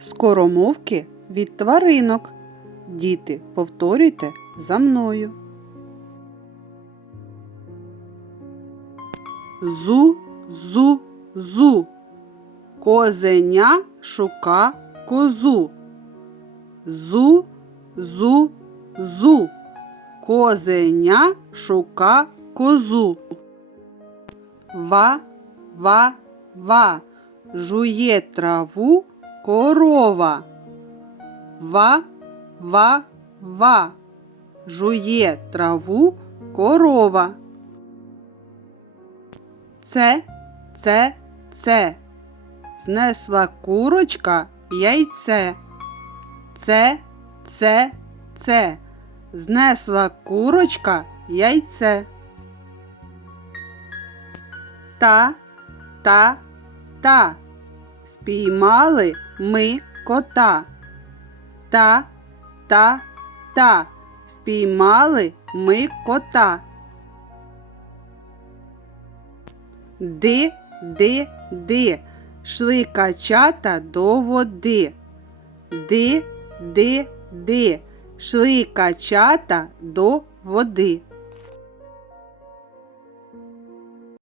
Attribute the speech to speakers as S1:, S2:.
S1: Скоромовки від тваринок. Діти, повторюйте за мною. Зу, зу, зу. Козеня шука козу. Зу, зу, зу. Козеня шука козу. Ва, ва, ва. Жує траву корова. Ва, ва, ва. Жує траву корова. Це, це, це. Знесла курочка яйце. Це, це, це. Знесла курочка яйце. Та, та, та. Спіймали ми кота. Та, та, та. Спіймали ми кота. Ди, ди, ди. Шли качата до води. Ди, ди, ди. Шли качата до води.